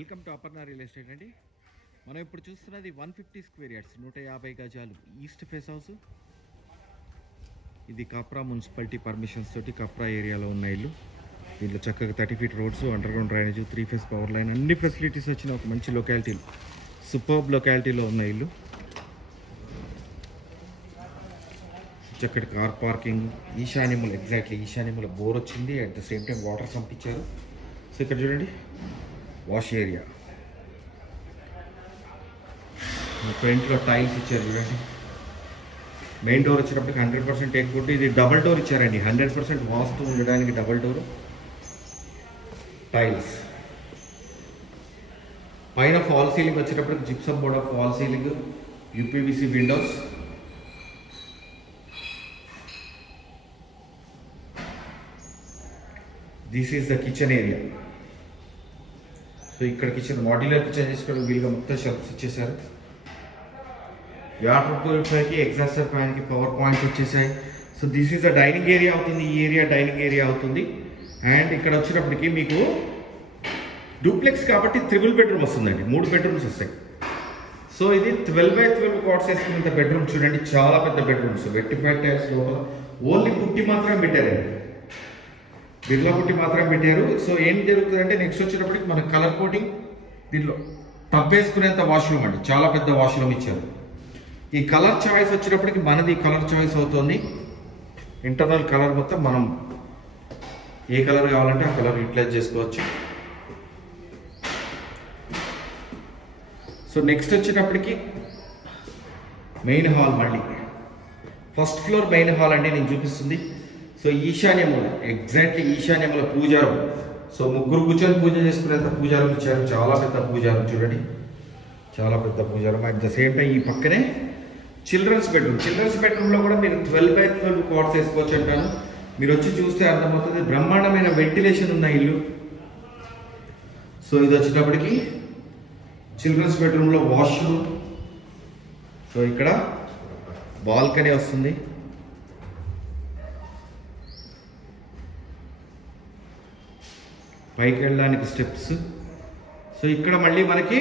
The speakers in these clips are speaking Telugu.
Welcome to Aparna real estate అండి. మనం ఇప్పుడు చూస్తున్నది 150 స్క్వేర్ యార్డ్స్ 150 గజాలు ఈస్ట్ ఫేస్ హౌస్. ఇది కప్రా మున్సిపాలిటీ పర్మిషన్స్ తోటి కప్రా ఏరియాలో ఉన్న ఇల్లు. దీంట్లో చక్కగా 30 feet roads, under ground drainage, 3 phase power line, అన్ని ఫెసిలిటీస్ వచ్చిన ఒక మంచి లొకాలిటీలో, సూపర్బ్ లొకాలిటీలో ఉన్న ఇల్లు. చక్కటి కార్ పార్కింగ్, ఈశాన్యములు, ఎగ్జాక్ట్లీ ఈశాన్యముల బోర్ వచ్చింది. At the same time water పంపించారు. సో ఇక్కడ చూడండి, వాష్ ఏరియా, ఫ్రంట్లో టైల్స్ ఇచ్చారు చూడండి. మెయిన్ డోర్ వచ్చేటప్పటికి 100% టేక్వుడ్. ఇది డబల్ డోర్ ఇచ్చారండి, 100% వాస్తు ఉండడానికి డబల్ డోర్, టైల్స్. పైన ఫాల్ సీలింగ్ వచ్చేటప్పటికి gypsum board of fall ceiling, UPVC Windows. This is the kitchen area. So ఇక్కడ కిచెన్, మాడ్యులర్ కిచెన్ చేసుకోవడం వీలుగా మొత్తం షెల్ఫ్స్ ఇచ్చేసారు. వాటర్ ప్యూరిఫైర్కి, ఎగ్జాస్టర్ ఫ్యాన్కి పవర్ పాయింట్స్ వచ్చేసాయి. So this is the dining area అవుతుంది. ఈ ఏరియా డైనింగ్ ఏరియా అవుతుంది. అండ్ ఇక్కడ వచ్చేటప్పటికి మీకు డూప్లెక్స్ కాబట్టి 3 బెడ్రూమ్ వస్తుందండి, 3 బెడ్రూమ్స్ వస్తాయి. సో ఇది 12x12 కాట్స్ వేసుకున్నంత బెడ్రూమ్ చూడండి, చాలా పెద్ద బెడ్రూమ్స్. వెట్టిఫైడ్ టైల్స్ లోపల ఓన్లీ పుట్టి మాత్రం పెట్టారండి, బిర్లా పుట్టి మాత్రం పెట్టారు. సో ఏం జరుగుతుందంటే నెక్స్ట్ వచ్చేటప్పటికి మన కలర్ కోటింగ్, దీంట్లో టబ్ వేసుకునేంత వాష్రూమ్ అండి, చాలా పెద్ద వాష్రూమ్ ఇచ్చారు. ఈ కలర్ చాయిస్ వచ్చేటప్పటికి మనది కలర్ చాయిస్ అవుతుంది. ఇంటర్నల్ కలర్ మొత్తం మనం ఏ కలర్ కావాలంటే ఆ కలర్ యూటిలైజ్ చేసుకోవచ్చు. సో నెక్స్ట్ వచ్చేటప్పటికి మెయిన్ హాల్, మళ్ళీ ఫస్ట్ ఫ్లోర్ మెయిన్ హాల్ అండి నేను చూపిస్తుంది. సో ఈశాన్యముల, ఎగ్జాక్ట్లీ ఈశాన్యముల పూజారం. సో 3 కూర్చొని పూజ చేసుకునేంత పూజారం ఇచ్చారు, చాలా పెద్ద పూజారం చూడండి, చాలా పెద్ద పూజారం. అట్ ద సేమ్ టైం ఈ పక్కనే చిల్డ్రన్స్ బెడ్రూమ్. చిల్డ్రన్స్ బెడ్రూమ్లో కూడా మీరు 12x12 కాట్స్ వేసుకోవచ్చు అంటాను. మీరు వచ్చి చూస్తే అర్థమవుతుంది, బ్రహ్మాండమైన వెంటిలేషన్ ఉన్న ఇల్లు. సో ఇది వచ్చేటప్పటికి చిల్డ్రన్స్ బెడ్రూమ్లో వాష్రూమ్. సో ఇక్కడ బాల్కనీ వస్తుంది. పైకి వెళ్ళడానికి స్టెప్స్. సో ఇక్కడ మళ్ళీ మనకి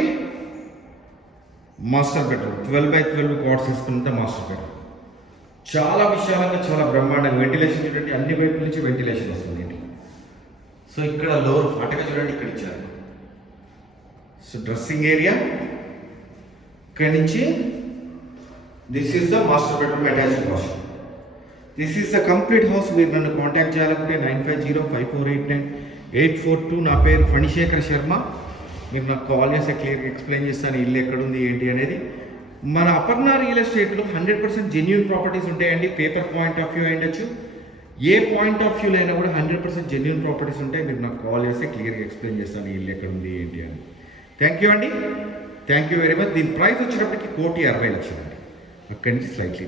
మాస్టర్ బెడ్రూమ్, 12x12 కాట్స్ వేసుకున్నంత మాస్టర్ బెడ్రూమ్. చాలా విశాలంగా, చాలా బ్రహ్మాండంగా వెంటిలేషన్ చూడండి, అన్ని వైపుల నుంచి వెంటిలేషన్ వస్తుంది. సో ఇక్కడ లోవర్ ఫాటగా చూడండి, ఇక్కడ ఇచ్చారు. సో డ్రెస్సింగ్ ఏరియా ఇక్కడ నుంచి, this is the master bedroom attached washroom. This is the complete house. మీరు నన్ను కాంటాక్ట్ చేయాలనుకుంటే 9505484842. నా పేరు ఫణిశేఖర్ శర్మ. మీరు నాకు కాల్ చేస్తే క్లియర్గా ఎక్స్ప్లెయిన్ చేస్తాను ఇల్లు ఎక్కడుంది ఏంటి అనేది. మన అపర్ణ రియల్ ఎస్టేట్లో 100% జెన్యూన్ ప్రాపర్టీస్ ఉంటాయండి. పేపర్ పాయింట్ ఆఫ్ వ్యూ అయ్యొచ్చు, ఏ పాయింట్ ఆఫ్ వ్యూలో అయినా కూడా 100% జెన్యూన్ ప్రాపర్టీస్ ఉంటాయి. మీరు నాకు కాల్ చేస్తే క్లియర్గా ఎక్స్ప్లెయిన్ చేస్తాను ఇల్లు ఎక్కడుంది ఏంటి అని. థ్యాంక్ యూ అండి, థ్యాంక్ యూ వెరీ మచ్. దీని ప్రైస్ వచ్చేటప్పటికి 1,60,00,000 అండి, అక్కడి నుంచి స్లైట్లీ